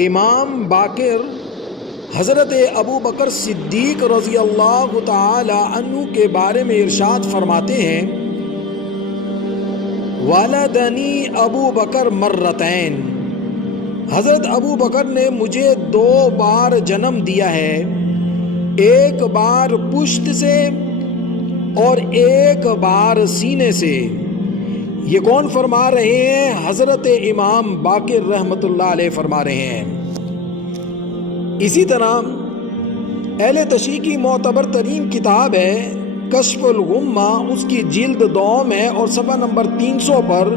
امام باقر حضرت ابو بکر صدیق رضی اللہ تعالی عنہ کے بارے میں ارشاد فرماتے ہیں، والدنی ابو بکر مرتین، حضرت ابو بکر نے مجھے 2 بار جنم دیا ہے، ایک بار پشت سے اور ایک بار سینے سے۔ یہ کون فرما رہے ہیں؟ حضرت امام باقر رحمت اللہ علیہ فرما رہے ہیں۔ اسی طرح اہل تشیع کی معتبر ترین کتاب ہے کشف الغمہ، اس کی جلد 2 ہے اور صفحہ نمبر 300 پر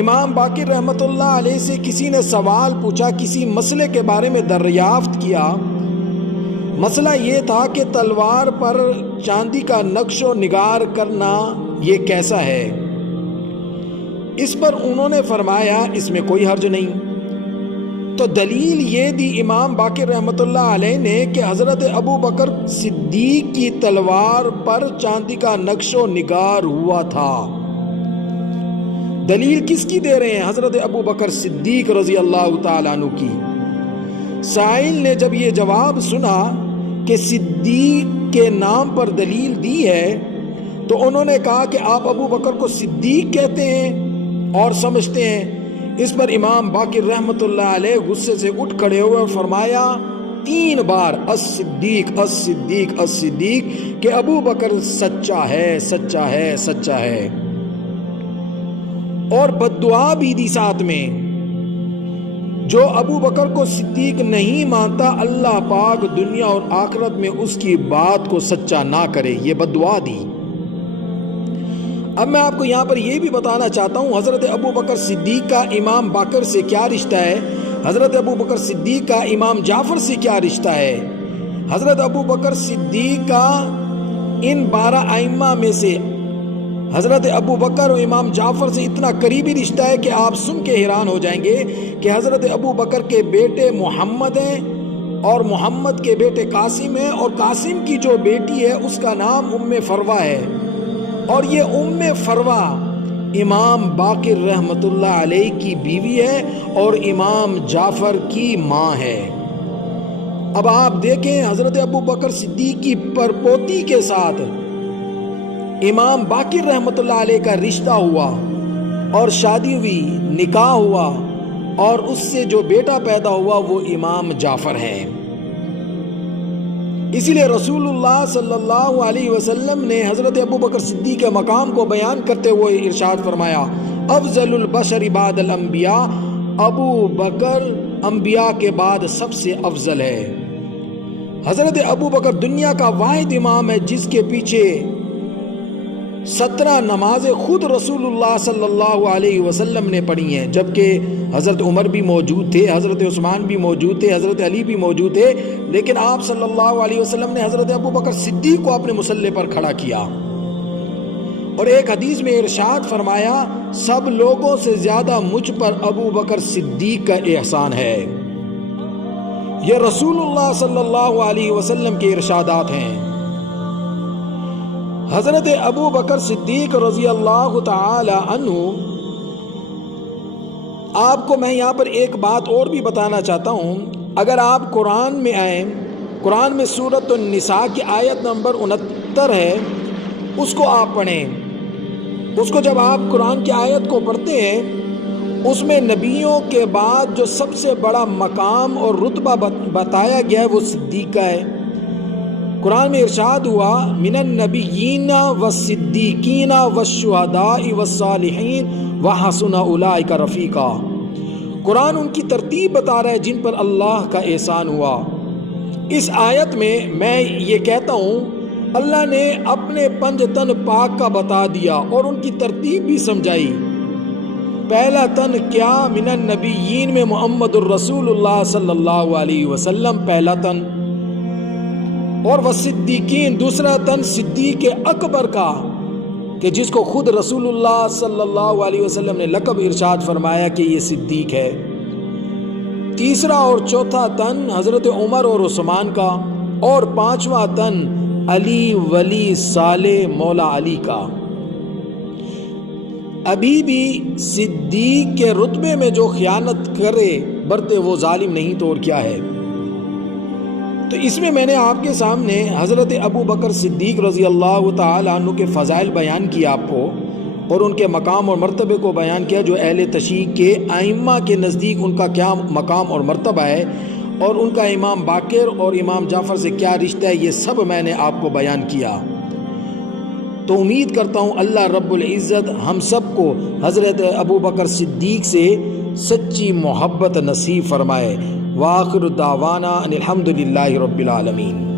امام باقر رحمت اللہ علیہ سے کسی نے سوال پوچھا، کسی مسئلے کے بارے میں دریافت کیا۔ مسئلہ یہ تھا کہ تلوار پر چاندی کا نقش و نگار کرنا یہ کیسا ہے؟ اس پر انہوں نے فرمایا اس میں کوئی حرج نہیں۔ تو دلیل یہ دی امام باقر رحمت اللہ علیہ نے کہ حضرت ابو بکر صدیق کی تلوار پر چاندی کا نقش و نگار ہوا تھا۔ دلیل کس کی دے رہے ہیں؟ حضرت ابو بکر صدیق رضی اللہ تعالیٰ عنہ کی۔ سائل نے جب یہ جواب سنا کہ صدیق کے نام پر دلیل دی ہے تو انہوں نے کہا کہ آپ ابو بکر کو صدیق کہتے ہیں اور سمجھتے ہیں۔ اس پر امام باقر رحمت اللہ علیہ غصے سے اٹھ کھڑے ہوئے اور فرمایا 3 بار الصدیق الصدیق الصدیق کہ ابو بکر سچا ہے سچا ہے سچا ہے، اور بددعا بھی دی ساتھ میں، جو ابو بکر کو صدیق نہیں مانتا اللہ پاک دنیا اور آخرت میں اس کی بات کو سچا نہ کرے، یہ بددعا دی۔ اب میں آپ کو یہاں پر یہ بھی بتانا چاہتا ہوں حضرت ابو بکر صدیق کا امام باقر سے کیا رشتہ ہے، حضرت ابو بکر صدیق کا امام جعفر سے کیا رشتہ ہے۔ حضرت ابو بکر صدیق کا ان 12 ائمہ میں سے حضرت ابو بکر اور امام جعفر سے اتنا قریبی رشتہ ہے کہ آپ سن کے حیران ہو جائیں گے کہ حضرت ابو بکر کے بیٹے محمد ہیں اور محمد کے بیٹے قاسم ہیں، اور قاسم کی جو بیٹی ہے اس کا نام ام فروہ ہے، اور یہ ام فروہ امام باقر رحمت اللہ علیہ کی بیوی ہے اور امام جعفر کی ماں ہے۔ اب آپ دیکھیں حضرت ابو بکر صدیق کی پرپوتی کے ساتھ امام باقر رحمت اللہ علیہ کا رشتہ ہوا اور شادی ہوئی، نکاح ہوا، اور اس سے جو بیٹا پیدا ہوا وہ امام جعفر ہے۔ اسی لیے رسول اللہ صلی اللہ علیہ وسلم نے حضرت ابو بکر صدیق کے مقام کو بیان کرتے ہوئے ارشاد فرمایا، افضل البشر بعد الانبیاء، ابو بکر انبیاء کے بعد سب سے افضل ہے۔ حضرت ابو بکر دنیا کا واحد امام ہے جس کے پیچھے 17 نمازیں خود رسول اللہ صلی اللہ علیہ وسلم نے پڑھی ہیں، جبکہ حضرت عمر بھی موجود تھے، حضرت عثمان بھی موجود تھے، حضرت علی بھی موجود تھے، لیکن آپ صلی اللہ علیہ وسلم نے حضرت ابو بکر صدیق کو اپنے مصلی پر کھڑا کیا، اور ایک حدیث میں ارشاد فرمایا سب لوگوں سے زیادہ مجھ پر ابو بکر صدیق کا احسان ہے۔ یہ رسول اللہ صلی اللہ علیہ وسلم کے ارشادات ہیں۔ حضرت ابو بکر صدیق رضی اللہ تعالی عنہ، آپ کو میں یہاں پر ایک بات اور بھی بتانا چاہتا ہوں۔ اگر آپ قرآن میں آئیں، قرآن میں سورۃ النساء کی آیت نمبر 69 ہے، اس کو آپ پڑھیں۔ اس کو جب آپ قرآن کی آیت کو پڑھتے ہیں، اس میں نبیوں کے بعد جو سب سے بڑا مقام اور رتبہ بتایا گیا ہے وہ صدیق کا ہے۔ قرآن میں ارشاد ہوا من النبیین والصدیقین والشہداء والصالحین وحسن اولئک رفیقا۔ قرآن ان کی ترتیب بتا رہا ہے جن پر اللہ کا احسان ہوا۔ اس آیت میں یہ کہتا ہوں اللہ نے اپنے 5 تن پاک کا بتا دیا اور ان کی ترتیب بھی سمجھائی۔ پہلا تن کیا؟ من النبیین میں محمد الرسول اللہ صلی اللہ علیہ وسلم پہلا تن، اور والصدیقین دوسرا تن صدیق اکبر کا، کہ جس کو خود رسول اللہ صلی اللہ علیہ وسلم نے لقب ارشاد فرمایا کہ یہ صدیق ہے۔ تیسرا اور چوتھا تن حضرت عمر اور عثمان کا، اور 5واں تن علی ولی صالح مولا علی کا۔ ابھی بھی صدیق کے رتبے میں جو خیانت کرے برتے وہ ظالم نہیں تو اور کیا ہے؟ تو اس میں نے آپ کے سامنے حضرت ابو بکر صدیق رضی اللہ تعالیٰ عنہ کے فضائل بیان کیا آپ کو، اور ان کے مقام اور مرتبے کو بیان کیا، جو اہل تشیع کے ائمہ کے نزدیک ان کا کیا مقام اور مرتبہ ہے، اور ان کا امام باقر اور امام جعفر سے کیا رشتہ ہے، یہ سب میں نے آپ کو بیان کیا۔ تو امید کرتا ہوں اللہ رب العزت ہم سب کو حضرت ابو بکر صدیق سے سچی محبت نصیب فرمائے۔ وآخر دعوانا ان الحمد للہ رب العالمین۔